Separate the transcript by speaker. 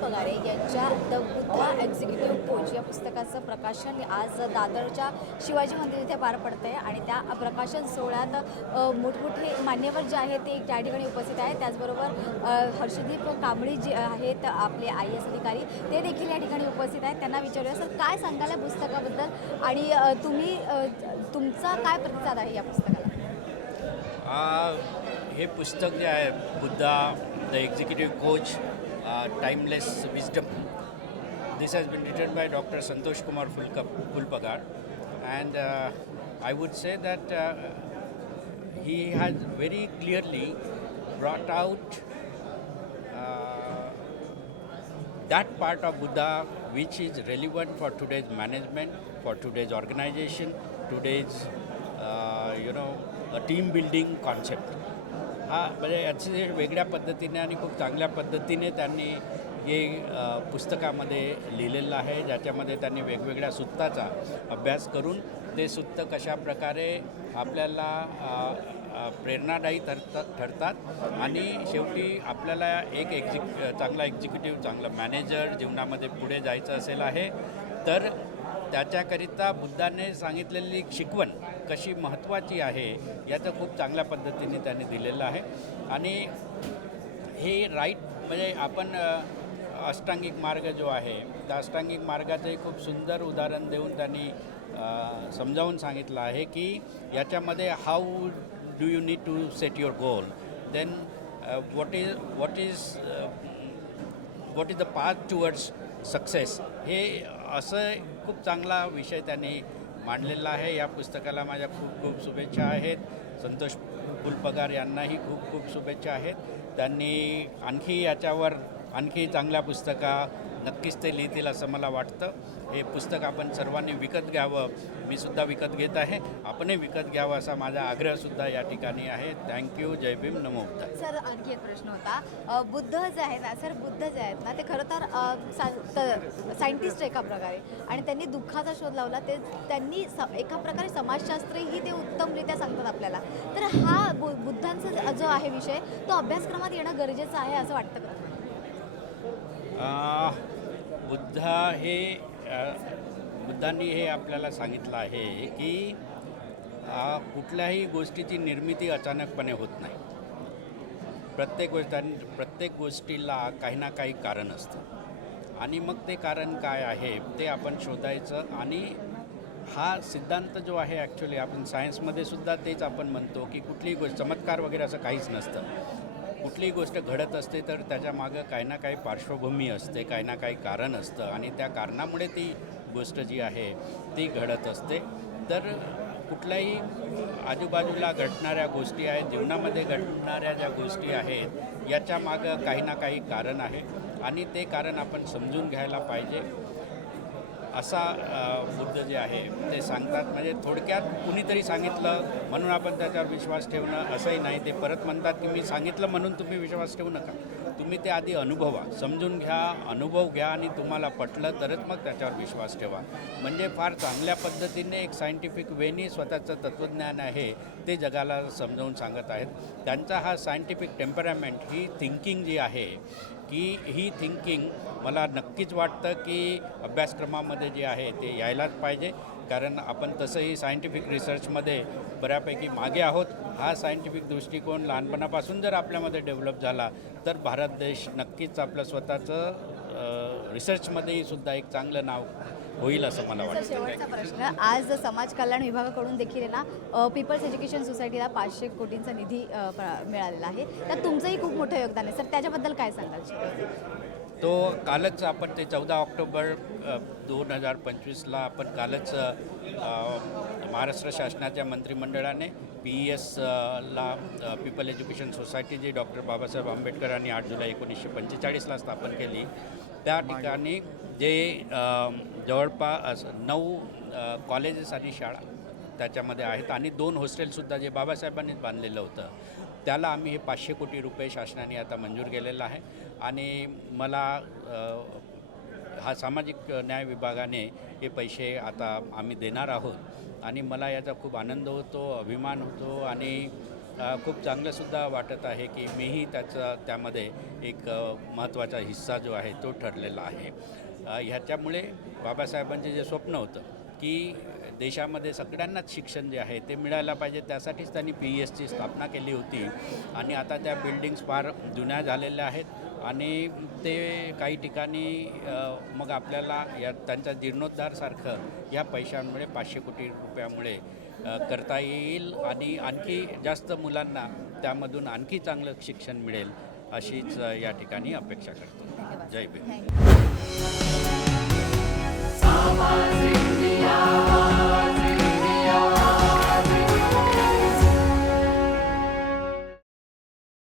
Speaker 1: पगारे यांच्या the Buddha executive coach या पुस्तकाचं प्रकाशन आज दादरच्या शिवाजी मंदिर इथे पार पडतं आहे आणि त्या प्रकाशन सोहळ्यात मोठमोठे मान्यवर जे आहेत ते त्या ठिकाणी उपस्थित आहेत. त्याचबरोबर हर्षदीप कांबळी जे आहेत आपले आय एस अधिकारी ते देखील या ठिकाणी उपस्थित आहेत. त्यांना विचारूया सर काय सांगाल या पुस्तकाबद्दल? आणि तुम्ही तुमचा काय प्रतिसाद आहे या पुस्तकाला?
Speaker 2: हे पुस्तक जे आहे Buddha the executive coach timeless wisdom. This has been written by Dr. Santosh Kumar Fulpagar, and uh, I would say that uh, he has very clearly brought out uh, that part of Buddha which is relevant for today's management, for today's organization, today's uh, you know a team building concept. हा म्हणजे याचे वेगळ्या पद्धतीने आणि खूप चांगल्या पद्धतीने त्यांनी हे पुस्तकामध्ये लिहिलेलं आहे ज्याच्यामध्ये त्यांनी वेगवेगळ्या सुत्ताचा अभ्यास करून ते सुत्त कशा प्रकारे आपल्याला प्रेरणादायी ठरतात ठरतात आणि शेवटी आपल्याला एक एक्झिक चांगला एक्झिक्युटिव्ह चांगला मॅनेजर जीवनामध्ये पुढे जायचं असेल आहे तर त्याच्याकरिता बुद्धाने सांगितलेली शिकवण कशी महत्त्वाची आहे याचं खूप चांगल्या पद्धतीने त्यांनी दिलेलं आहे. आणि हे राईट म्हणजे आपण अष्टांगिक मार्ग जो आहे त्या अष्टांगिक मार्गाचंही खूप सुंदर उदाहरण देऊन त्यांनी समजावून सांगितलं आहे की याच्यामध्ये how do you need to set your goal then what is what is what is the path towards success हे असं खूप चांगला विषय त्यांनी मांडलेला आहे. या पुस्तकाला माझ्या खूप खूप शुभेच्छा आहेत. संतोष फुलपगार यांनाही खूप खूप शुभेच्छा आहेत. त्यांनी आणखी याच्यावर आणखी चांगल्या पुस्तका नक्कीच ते लिहितील असं मला वाटतं. हे पुस्तक आपण सर्वांनी विकत घ्यावं. मी सुद्धा विकत घेत आहे. आपणही विकत घ्यावं असा माझा आग्रहसुद्धा या ठिकाणी आहे. Thank you Jai Bhim. Namo
Speaker 1: sir आणखी एक प्रश्न होता. बुद्ध जे आहेत ना सर बुद्ध जे आहेत ना ते खरं तर सायंटिस्ट एका प्रकारे. आणि त्यांनी दुःखाचा शोध लावला. ते त्यांनी स एका प्रकारे समाजशास्त्रही ते उत्तमरित्या सांगतात आपल्याला. तर हा बु बुद्धांचा जो आहे विषय तो अभ्यासक्रमात येणं गरजेचं आहे असं वाटतं.
Speaker 2: बुद्धा हे बुद्धांनी हे आपल्याला सांगितलं आहे की कुठल्याही गोष्टीची निर्मिती अचानकपणे होत नाही. प्रत्येक गोष्ट प्रत्येक गोष्टीला काही ना काही कारण असतं. आणि मग ते कारण काय आहे ते आपण शोधायचं आणि हा सिद्धांत जो आहे ॲक्च्युली आपण सायन्समध्ये सुद्धा तेच आपण म्हणतो की कुठलीही गोष्ट चमत्कार वगैरे असं काहीच नसतं. कुठलीही गोष्ट घडत असते तर त्याच्या मागं काही ना काही पार्श्वभूमी असते काही ना काही कारण असतं आणि त्या कारणामुळे ती गोष्ट जी आहे ती घडत असते. तर कुठल्याही आजूबाजूला घडणाऱ्या गोष्टी आहेत जीवनामध्ये घडणाऱ्या ज्या गोष्टी आहेत याच्या मागं काही ना काही कारण आहे आणि ते कारण आपण समजून घ्यायला पाहिजे. असा बुद्ध जे आहे ते सांगतात. म्हणजे थोडक्यात कुणीतरी सांगितलं म्हणून आपण त्याच्यावर विश्वास ठेवणं असंही नाही. ते परत म्हणतात की मी सांगितलं म्हणून तुम्ही विश्वास ठेवू नका. तुम्ही ते आधी अनुभवा समजून घ्या अनुभव घ्या आणि तुम्हाला पटलं तरच मग त्याच्यावर विश्वास ठेवा. म्हणजे फार चांगल्या पद्धतीने एक सायंटिफिक वेनी स्वतःचं तत्त्वज्ञान आहे ते जगाला समजावून सांगत आहेत. त्यांचा हा सायंटिफिक टेम्परामेंट ही थिंकिंग जी आहे की ही थिंकिंग मला नक्कीच वाटतं की अभ्यासक्रमामध्ये जे आहे ते यायलाच पाहिजे. कारण आपण तसंही सायंटिफिक रिसर्चमध्ये बऱ्यापैकी मागे आहोत. हा सायंटिफिक दृष्टिकोन लहानपणापासून जर आपल्यामध्ये डेव्हलप झाला तर भारत देश नक्कीच आपलं स्वतःचं रिसर्चमध्येही सुद्धा एक चांगलं नाव होईल असं मला वाटतं.
Speaker 1: शेवटचा प्रश्न आज समाज कल्याण विभागाकडून देखील आहे ना पीपल्स एज्युकेशन सोसायटीला पाचशे कोटींचा निधी मिळालेला आहे. तर तुमचंही खूप मोठं योगदान आहे. सर त्याच्याबद्दल काय सांगाल?
Speaker 2: तो कालच आपण ते चौदा ऑक्टोबर दोन हजार पंचवीसला आपण कालच महाराष्ट्र शासनाच्या मंत्रिमंडळाने पी ई ला पीपल एज्युकेशन सोसायटी जी डॉक्टर बाबासाहेब आंबेडकरांनी आठ जुलै एकोणीसशे पंचेचाळीसला स्थापन केली. त्या ठिकाणी जे जवळपास नऊ कॉलेजेस आणि शाळा त्याच्यामध्ये आहेत आणि दोन हॉस्टेलसुद्धा जे बाबासाहेबांनीच बांधलेलं होतं. त्याला आम्ही हे पाचशे कोटी रुपये शासनाने आता मंजूर केलेलं आहे. आणि मला हा सामाजिक न्याय विभागाने हे पैसे आता आम्ही देणार आहोत. आणि मला याचा खूप आनंद होतो अभिमान होतो आणि खूप चांगलंसुद्धा वाटत आहे की मीही त्याचा त्यामध्ये एक महत्त्वाचा हिस्सा जो आहे तो ठरलेला आहे. ह्याच्यामुळे बाबासाहेबांचे जे स्वप्न होतं की देशामध्ये सगळ्यांनाच शिक्षण जे आहे ते मिळायला पाहिजे त्यासाठीच त्यांनी पी एसची स्थापना केली होती. आणि आता त्या बिल्डिंग्स फार जुन्या झालेल्या आहेत आणि ते काही ठिकाणी मग आपल्याला या त्यांच्या जीर्णोद्धारसारखं या पैशांमुळे पाचशे कोटी रुपयामुळे करता येईल आणि आणखी जास्त मुलांना त्यामधून आणखी चांगलं शिक्षण मिळेल अशीच या ठिकाणी अपेक्षा करतो. जय भीम.